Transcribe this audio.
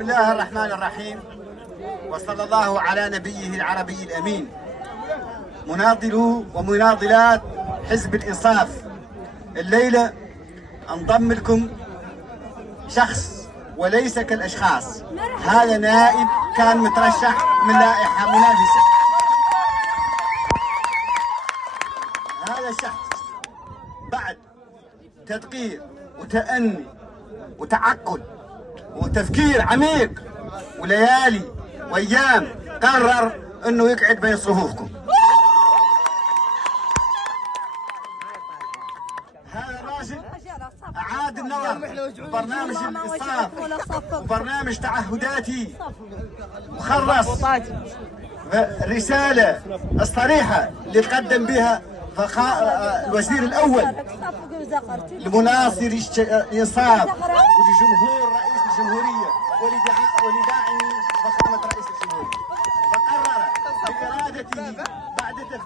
بسم الله الرحمن الرحيم، وصلى الله على نبيه العربي الأمين. مناضلو ومناضلات حزب الإنصاف، الليلة انضم لكم شخص وليس كالأشخاص. هذا نائب كان مترشح من لائحة منافسة. هذا الشخص بعد تدقيق وتأني وتعقل وتفكير عميق وليالي وايام قرر انه يقعد بين صفوفكم. هذا الراجل اعاد النظر برنامج الانصاف وبرنامج تعهداتي، وخلص الرساله الصريحه اللي تقدم بها الوزير الاول لمناصر الانصاف ولجمهور رئيس الجمهوريه ولداعم فخامه رئيس الجمهوريه، فقرر بارادته بعد تفكير